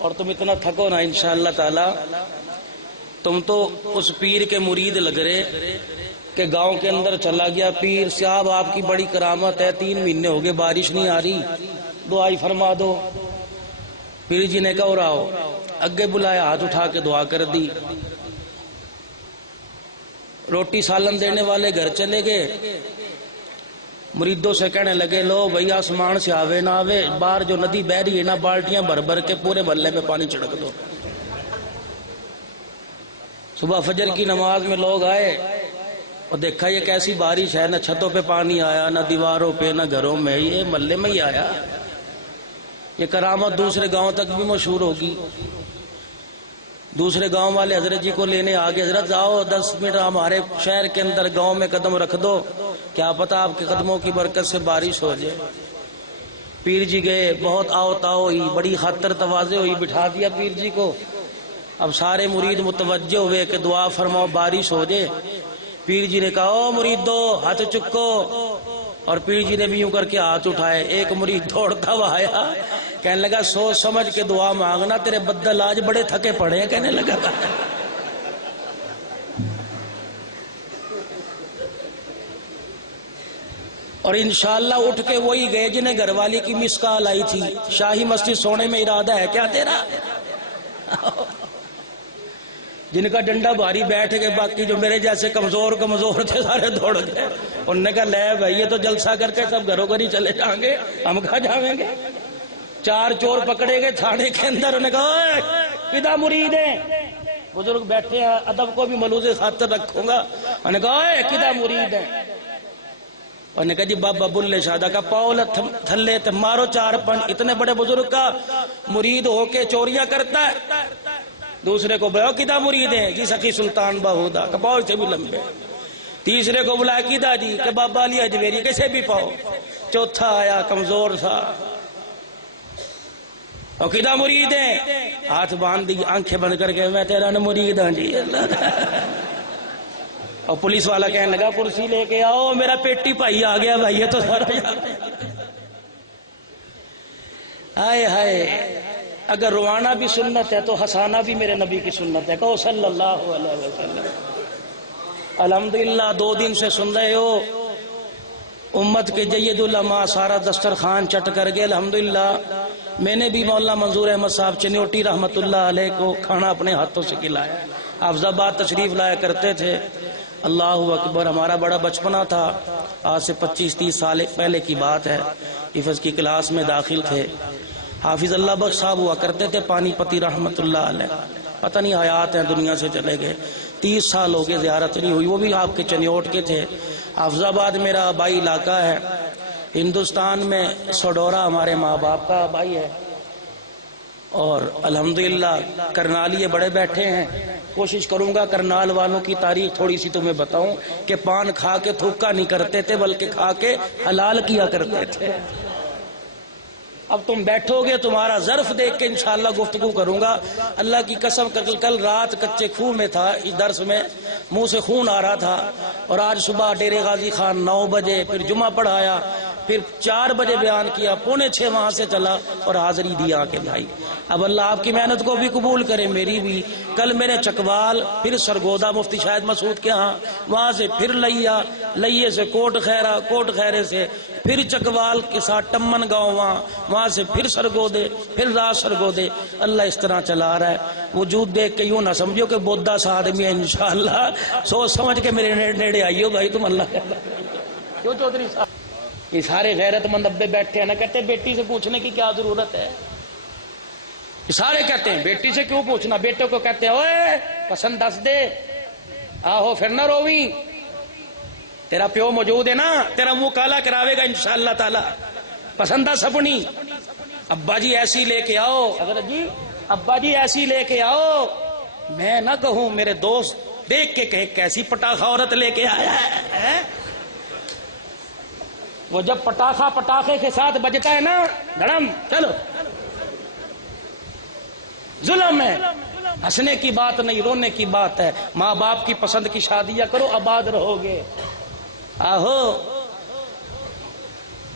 اور تم اتنا تھکو نا انشاءاللہ تعالی، تم تو اس پیر کے مرید لگ رہے کہ گاؤں کے اندر چلا گیا پیر صاحب آپ کی بڑی کرامت ہے، 3 مہینے ہو گئے بارش نہیں آ رہی، دعائی فرما دو۔ پیر جی نے کہا اور آؤ، اگے بلایا، ہاتھ اٹھا کے دعا کر دی، روٹی سالن دینے والے گھر چلے گئے، مریدوں سے کہنے لگے لو بھئی آسمان سے آوے نہ آوے، باہر جو ندی بہ رہی ہے نا بالٹیاں بھر بھر کے پورے محلے میں پانی چھڑک دو۔ صبح فجر کی نماز میں لوگ آئے اور دیکھا یہ کیسی بارش ہے، نہ چھتوں پہ پانی آیا، نہ دیواروں پہ، نہ گھروں میں، یہ محلے میں ہی آیا۔ یہ کرامت دوسرے گاؤں تک بھی مشہور ہوگی۔ دوسرے گاؤں والے حضرت جی کو لینے آگے، حضرت آؤ 10 منٹ ہمارے شہر کے اندر گاؤں میں قدم رکھ دو، کیا پتہ آپ کے قدموں کی برکت سے بارش ہو جائے۔ پیر جی گئے، بہت آؤ تاؤ ہوئی، بڑی خاطر تواضع ہوئی، بٹھا دیا پیر جی کو۔ اب سارے مرید متوجہ ہوئے کہ دعا فرماؤ بارش ہو جائے۔ پیر جی نے کہا او مریدو ہاتھ چکو، اور پیر جی نے بھی یوں کر کے ہاتھ اٹھائے۔ ایک مرید دوڑتا ہوا آیا، کہنے لگا سوچ سمجھ کے دعا مانگنا، تیرے بدل آج بڑے تھکے پڑے ہیں، کہنے لگا۔ اور انشاءاللہ اٹھ کے وہی گئے جنہیں گھر والی کی مس کال آئی تھی، شاہی مسجد سونے میں ارادہ ہے کیا تیرا؟ جن کا ڈنڈا بھاری بیٹھ گئے، باقی جو میرے جیسے کمزور تھے سارے دوڑ گئے۔ انہوں نے کہا لے بھائی یہ تو جلسہ کر کے سب گھروں گھر ہی چلے جائیں گے، ہم کہاں جائیں گے؟ 4 چور پکڑے گئے تھانے کے اندر، انہوں نے کہا اوے کدھر مرید ہیں؟ بزرگ بیٹھے ہیں، ادب کو بھی ملوز خاطر رکھوں گا۔ انہوں نے کہا اوے کدھر مرید ہیں؟ انہوں نے کہا جی بابا بلے شادہ کا پاؤل تھلے تے مارو 4 پنج۔ اتنے بڑے بزرگ کا مرید ہو کے چوریاں کرتا ہے۔ دوسرے کو بلاؤ کدھر مرید ہیں؟ جی سخی سلطان باہودا، کپاؤ سے بھی لمبے۔ تیسرے کو بلایا کدھر جی؟ کہ بابا علی اجمیری، کیسے بھی پاؤ۔ چوتھا آیا کمزور تھا، اور کدھر مرید ہیں؟ ہاتھ باندھ دی، آنکھیں بند کر کے میں تیرا مرید ہوں جی۔ اور پولیس والا کہنے لگا کرسی لے کے آؤ، میرا پیٹی بھائی آ گیا بھائی، یہ تو سارا ہائے ہائے۔ اگر روانا بھی سنت ہے تو ہنسانا بھی میرے نبی کی سنت ہے، کہو صلی اللہ علیہ وسلم۔ الحمدللہ 2 دن سے سن رہے ہو، امت کے جید علماء سارا دسترخوان چٹ کر گئے الحمدللہ۔ میں نے بھی مولانا منظور احمد صاحب چنیوٹی رحمت اللہ علیہ کو کھانا اپنے ہاتھوں سے کھلایا۔ حافظ آباد تشریف لایا کرتے تھے، اللہ اکبر۔ ہمارا بڑا بچپنا تھا، آج سے 25-30 سال پہلے کی بات ہے، حفظ کی کلاس میں داخل تھے، حافظ اللہ بخش صاحب ہوا کرتے تھے پانی پتی رحمت اللہ علیہ، پتہ نہیں حیات ہیں دنیا سے چلے گئے، 30 سال ہو گئے زیارت نہیں ہوئی۔ وہ بھی آپ کے چنیوٹ کے تھے۔ حافظ آباد میرا آبائی علاقہ ہے، ہندوستان میں سڈورا ہمارے ماں باپ کا آبائی ہے، اور الحمدللہ کرنالیے بڑے بیٹھے ہیں۔ کوشش کروں گا کرنال والوں کی تاریخ تھوڑی سی تمہیں بتاؤں کہ پان کھا کے تھوکا نہیں کرتے تھے بلکہ کھا کے حلال کیا کرتے تھے۔ اب تم بیٹھو گے، تمہارا ظرف دیکھ کے انشاءاللہ گفتگو کروں گا۔ اللہ کی قسم کل رات کچے کھوہ میں تھا، اس درس میں منہ سے خون آ رہا تھا، اور آج صبح ڈیرے غازی خان 9 بجے پھر جمعہ پڑھایا، پھر 4 بجے بیان کیا، 5:45 وہاں سے چلا اور حاضری دیا کہ بھائی اب اللہ آپ کی محنت کو بھی قبول کرے، میری بھی۔ کل میرے چکوال، پھر سرگودا مفتی شاہد مسعود کے ہاں، وہاں سے پھر لئیے سے کوٹ خیرہ، کوٹ خیرے سے پھر چکوال کے ساتھ ٹمن گاؤں، وہاں سے پھر سرگودے، پھر رات سرگودے۔ اللہ اس طرح چلا رہا ہے۔ وجود دیکھ کے یوں نہ سمجھو کہ بودھا سا آدمی ہے، انشاءاللہ سوچ سمجھ کے میرے نیڑے آئیو بھائی تم اللہ کیوں چودھری صاحب؟ یہ سارے غیرت مند ابے بیٹھے ہیں نا، کہتے ہیں بیٹی سے پوچھنے کی کیا ضرورت ہے؟ یہ سارے کہتے ہیں بیٹی سے کیوں پوچھنا، بیٹے کو کہتے ہیں اوے پسند دس دے، آہو پھر نہ رووی، تیرا پیو موجود ہے نا، تیرا منہ کالا کراوے گا انشاءاللہ تعالی، پسند دس اپنی۔ ابا جی ایسی لے کے آؤ، حضرت جی ابا جی ایسی لے کے آؤ، میں نہ کہوں میرے دوست دیکھ کے کہے کیسی پٹاخہ عورت لے کے آیا ہے۔ وہ جب پٹاخہ پٹاخے کے ساتھ بجتا ہے نا، دھڑم چلو، ظلم ہے، ہنسنے کی بات نہیں رونے کی بات ہے۔ ماں باپ کی پسند کی شادیاں کرو، آباد رہو گے، آہو۔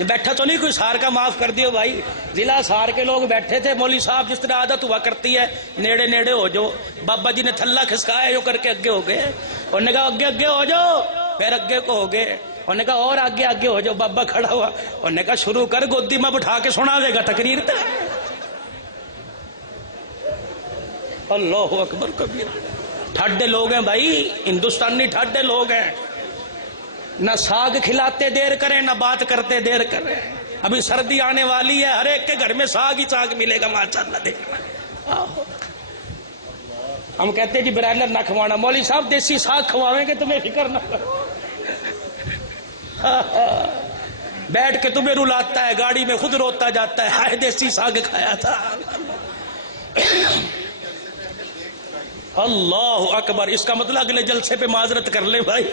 یہ بیٹھا تو نہیں کوئی سار کا معاف کر دیو بھائی. ضلع سار کے لوگ بیٹھے تھے, مولوی صاحب جس طرح عادت ہوا کرتی ہے نیڑے نیڑے ہو جو. بابا جی نے تھلا کھسکایا جو کر کے اگے ہو گئے. انہوں نے کہا اگے اگے ہو جاؤ, پھر اگے کو ہو گئے. انہوں نے کہا اور آگے آگے ہو جاؤ. بابا کھڑا ہوا, انہوں نے کہا شروع کر, گودی میں بٹھا کے سنا دے گا تقریر. اللہ اکبر کبیر. ٹھاڈے لوگ ہیں بھائی, ہندوستانی ٹھاڈے لوگ ہیں. نہ ساگ کھلاتے دیر کریں نہ بات کرتے دیر کریں. ابھی سردی آنے والی ہے, ہر ایک کے گھر میں ساگ ہی ساگ ملے گا ماشاءاللہ. دیکھنا ہم کہتے ہیں جی برائلر نہ کھوانا, مولوی صاحب دیسی ساگ کھواویں گے تمہیں فکر نہ کرو. بیٹھ کے تمہیں رلاتا ہے, گاڑی میں خود روتا جاتا ہے, ہائے دیسی ساگ کھایا تھا. اللہ اکبر. اس کا مطلب اگلے جلسے پہ معذرت کر لے بھائی.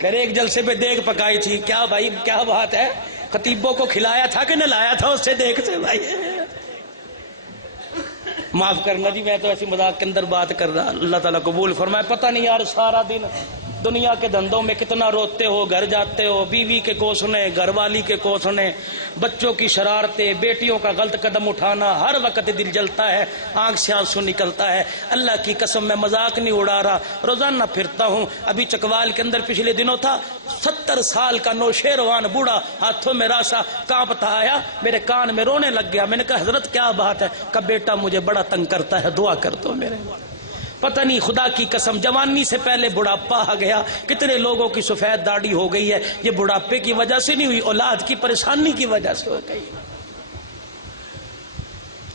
کرے ایک جلسے پہ دیگ پکائی تھی, کیا بھائی کیا بات ہے, خطیبوں کو کھلایا تھا کہ نہ لایا تھا اس سے دیکھ سے بھائی. معاف کرنا جی, میں تو ایسی مذاق کے اندر بات کر رہا. اللہ تعالیٰ قبول فرمائے. پتہ نہیں یار سارا دن دنیا کے دھندوں میں کتنا روتے ہو, گھر جاتے ہو, بیوی کے کوسنے, گھر والی کے کوسنے, بچوں کی شرارتیں, بیٹیوں کا غلط قدم اٹھانا, ہر وقت دل جلتا ہے, آنکھ سے آنسو نکلتا ہے. اللہ کی قسم میں مذاق نہیں اڑا رہا, روزانہ پھرتا ہوں. ابھی چکوال کے اندر پچھلے دنوں تھا, 70 سال کا نوشیروان بوڑھا ہاتھوں میں راسا کانپتا آیا, میرے کان میں رونے لگ گیا. میں نے کہا حضرت کیا بات ہے؟ کہ بیٹا مجھے بڑا تنگ کرتا ہے, دعا کر دو میرے. پتہ نہیں خدا کی قسم جوانی سے پہلے بڑھاپا آ گیا. کتنے لوگوں کی سفید داڑھی ہو گئی ہے, یہ بڑھاپے کی وجہ سے نہیں ہوئی, اولاد کی پریشانی کی وجہ سے ہو گئی.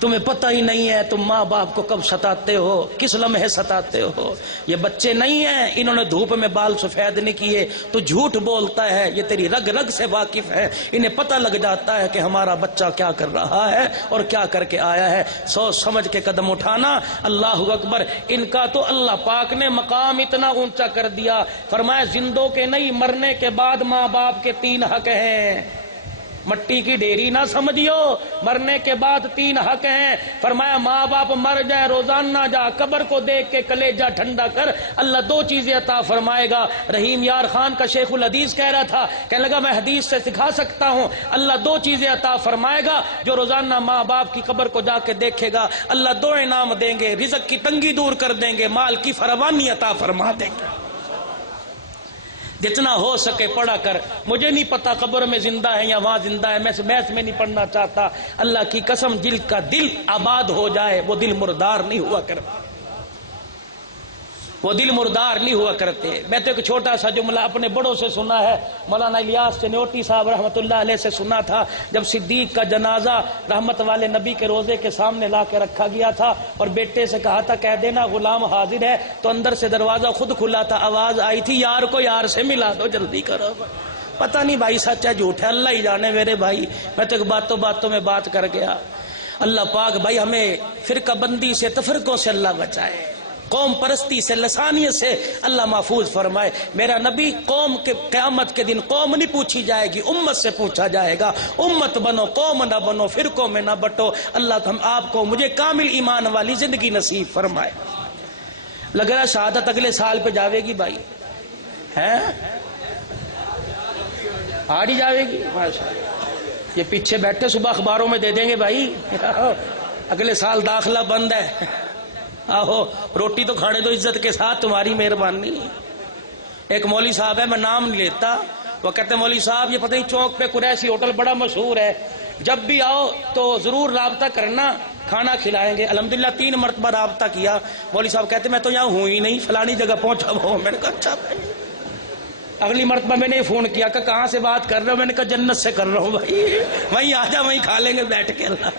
تمہیں پتہ ہی نہیں ہے تم ماں باپ کو کب ستاتے ہو, کس لمحے ستاتے ہو. یہ بچے نہیں ہیں, انہوں نے دھوپ میں بال سفید نہیں کیے, تو جھوٹ بولتا ہے. یہ تیری رگ رگ سے واقف ہے, انہیں پتہ لگ جاتا ہے کہ ہمارا بچہ کیا کر رہا ہے اور کیا کر کے آیا ہے. سوچ سمجھ کے قدم اٹھانا. اللہ اکبر. ان کا تو اللہ پاک نے مقام اتنا اونچا کر دیا, فرمایا زندوں کے نہیں مرنے کے بعد ماں باپ کے 3 حق ہیں. مٹی کی ڈیری نہ سمجھیو, مرنے کے بعد 3 حق ہیں. فرمایا ماں باپ مر جائے روزانہ جا قبر کو دیکھ کے کلیجہ ٹھنڈا کر, اللہ 2 چیزیں عطا فرمائے گا. رحیم یار خان کا شیخ الحدیث کہہ رہا تھا, کہنے لگا میں حدیث سے سکھا سکتا ہوں. اللہ 2 چیزیں عطا فرمائے گا, جو روزانہ ماں باپ کی قبر کو جا کے دیکھے گا اللہ 2 انعام دیں گے, رزق کی تنگی دور کر دیں گے, مال کی فراوانی عطا فرما دیں گے. جتنا ہو سکے پڑھا کر. مجھے نہیں پتا قبر میں زندہ ہے یا وہاں زندہ ہے, میں بحث میں نہیں پڑھنا چاہتا. اللہ کی قسم جن کا دل آباد ہو جائے وہ دل مردار نہیں ہوا کرتا, وہ دل مردار نہیں ہوا کرتے. میں تو ایک چھوٹا سا جملہ اپنے بڑوں سے سنا ہے, مولانا الیاس چنوٹی صاحب رحمت اللہ علیہ سے سنا تھا. جب صدیق کا جنازہ رحمت والے نبی کے روزے کے سامنے لا کے رکھا گیا تھا اور بیٹے سے کہا تھا کہہ دینا غلام حاضر ہے, تو اندر سے دروازہ خود کھلا تھا, آواز آئی تھی یار کو یار سے ملا دو, جلدی کرو. پتہ نہیں بھائی سچ ہے جھوٹ ہے, اللہ ہی جانے میرے بھائی. میں تو ایک باتوں میں بات کر گیا. اللہ پاک بھائی ہمیں فرقہ بندی سے, تفرقوں سے اللہ بچائے, قوم پرستی سے, لسانیت سے اللہ محفوظ فرمائے. میرا نبی قوم کے قیامت کے دن قوم نہیں پوچھی جائے گی, امت سے پوچھا جائے گا. امت بنو, قوم نہ بنو, فرقوں میں نہ بٹو. اللہ ہم آپ کو مجھے کامل ایمان والی زندگی نصیب فرمائے. لگ رہا شہادت اگلے سال پہ جاوے گی بھائی, ہیں آج ہی جاوے گی ماشاءاللہ. یہ پیچھے بیٹھے صبح اخباروں میں دے دیں گے بھائی اگلے سال داخلہ بند ہے. آہو روٹی تو کھانے دو عزت کے ساتھ, تمہاری مہربانی. ایک مولوی صاحب ہے, میں نام نہیں لیتا, وہ کہتے ہیں مولوی صاحب یہ پتہ نہیں چوک پہ قریشی ہوٹل بڑا مشہور ہے, جب بھی آؤ تو ضرور رابطہ کرنا, کھانا کھلائیں گے. الحمدللہ 3 مرتبہ رابطہ کیا. مولوی صاحب کہتے ہیں میں تو یہاں ہوں ہی نہیں, فلانی جگہ پہنچا ہوں. میں نے کہا اچھا بھائی. اگلی مرتبہ میں نے فون کیا کہ کہاں سے بات کر رہے ہو, میں نے کہا جنت سے کر رہا ہوں بھائی, وہیں آ جا, وہیں کھا لیں گے بیٹھ کے. اللہ